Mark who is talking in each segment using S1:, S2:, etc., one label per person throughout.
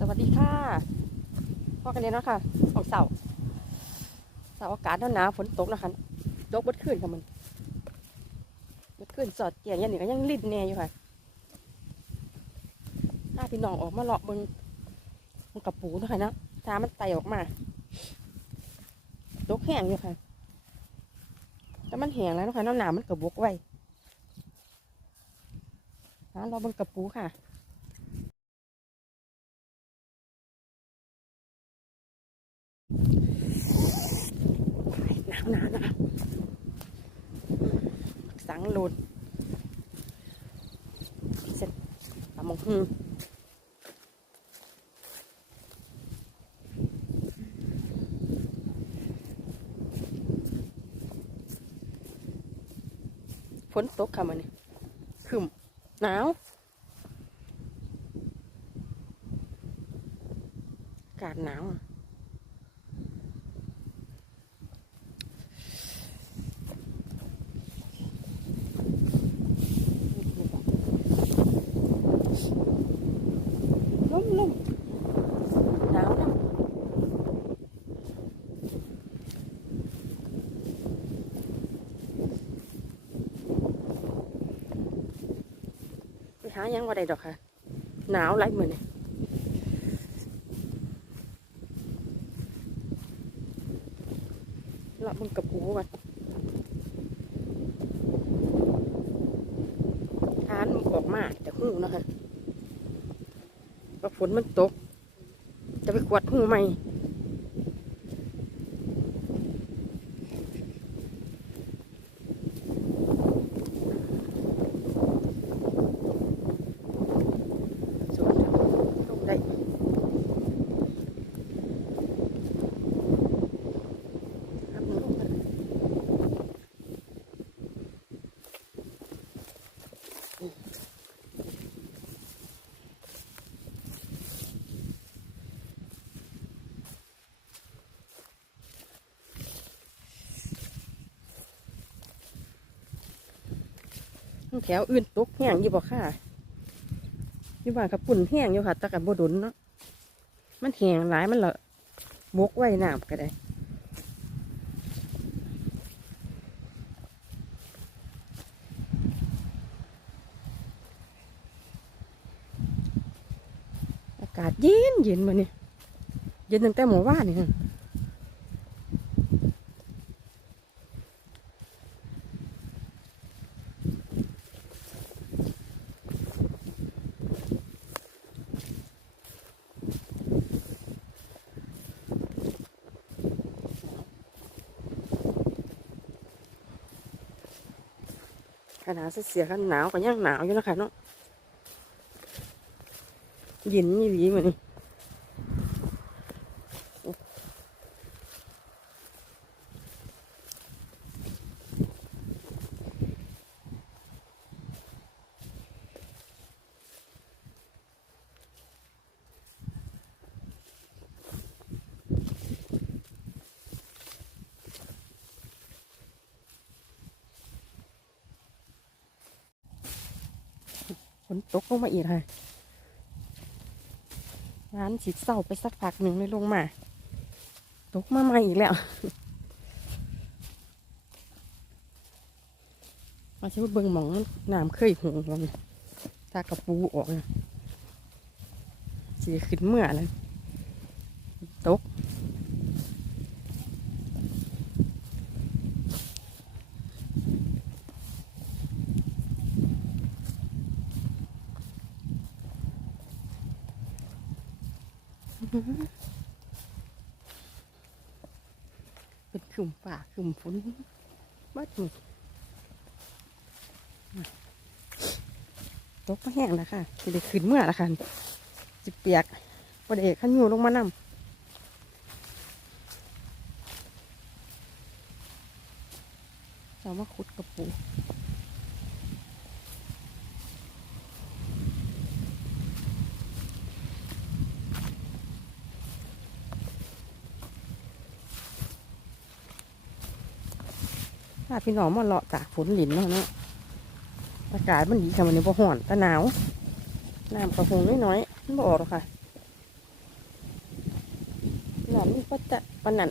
S1: สวัสดีค่ะพ่อกันเลยเนาะค่ะของเสาร์เสาร์อากาศหนาวฝนตกนะคะตกบดขึ้นค่ะมันบดขึ้นสอดเจียงยันหนี่ก็ยังลิ้นแน่อยู่ค่ะถ้าพี่น้องออกมาเลาะบนมันกับปูเนาะค่ะนะถ้ามันไตออกมาตกแห้งอยู่ค่ะแต่มันแห้งแล้วนะค่ะน้ำหนาวมันกระบวกไว้หาเราบนกระปูค่ะ หนาวหนาวนะสังโลดเสร็จตำมงฮืฝนตกค่ะมันนี่ครึมหนาวอากาศหนาวอะ ลุ่มลุ่มหนาวนะไปหายังว่าใดดอกค่ะ หนาวไรเหมือนนี่ละมึงกับกูกันทานมันออกมาแต่หูนะคะว่าฝนมันตก จะไปกวดหูใหม่สวนลงได้ครับลงมา แถวอื่นตกแห้งอยู่บ่ค่ะอยู่บ้านกับปุ่นแห้งอยู่ค่ะแต่กับบ่ดนเนาะมันแห้งหลายมันละบกไว้น้ำก็ได้อากาศเย็นเย็นมาเนี่ยเย็นตั้งแต่หมู่ว่านนี่ ขนาดเสียกันหนาวก็ยังหนาวอยู่นะคะเนาะเย็นยี่หวีมานี่ฝน ตกลงมาอีกค่ะร้านสิเศร้าไปสักพักหนึ่งเลยลงมา ตกมาใหม่อีกแล้วมาใช้ว่าเบิ่งหมองน้ำเคยหงแล้วนี่ตากระปูออกนะสีขึ้นเมื่อแล้วตก เป็นขึ้มฝ่าขึ้มฝนบัดนี่ตกมาแห้งแล้วค่ะสิได้ขึ้นเมื่อละค่ะสิเปียกประเดกขันอยู่ลงมานำเรามาขุดกระปู ถ้าพี่น้องมาเลาะจากฝนหลินเนาะเนาะอากาศมันดีค่ะวันนี้พอห่อนแต่หนาวน้ำกระหงน้อยๆมันบ่ออกหรอกค่ะก็จะปนนัน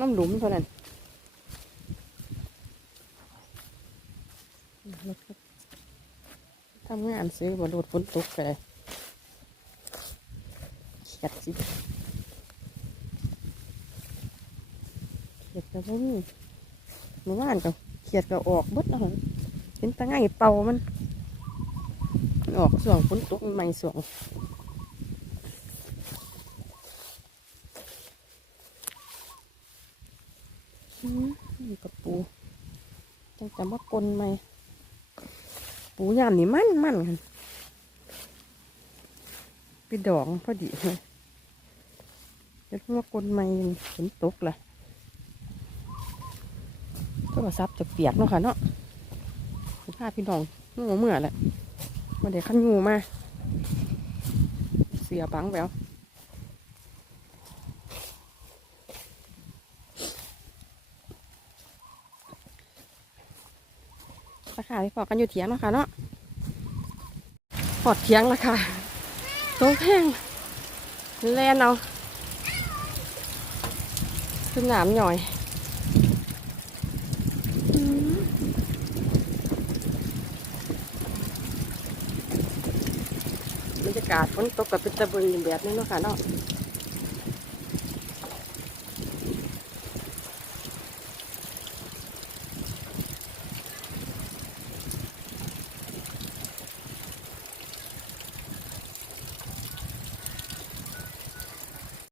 S1: น้ำหลุมเท่านั้นทำงานซื้อบรูดฝนตกไปเลยเขียดสิเขียดก็บ่มี เมื่อวานก็เขียดก็ออกบดแล้วเห็นตะไงเป่ามันมันออกส่วงฝนตกใหม่ส่วงอืมนี่กับปูจังจำว่ากลนไหมปูยามนี่มันมันกันไปดองพอดีเลยเดี๋ยวว่ากลนไหมฝนตกล่ะ โทรศัพท์จะเปียกเนาะค่ะเนาะสภาพพี่น้องงูเมื่อแหละมาเดี๋ยวขั้นงูมา เสียบังแววราคาที่พอกันอยู่เถียงเนาะค่ะเนาะปอดเถียงราคาตัวแพงแลนเอาขึ้นหนามหน่อยอืมบรรยากาศฝนตกกับเป็นตะบึงแบบนี้เนาะค่ะเนาะ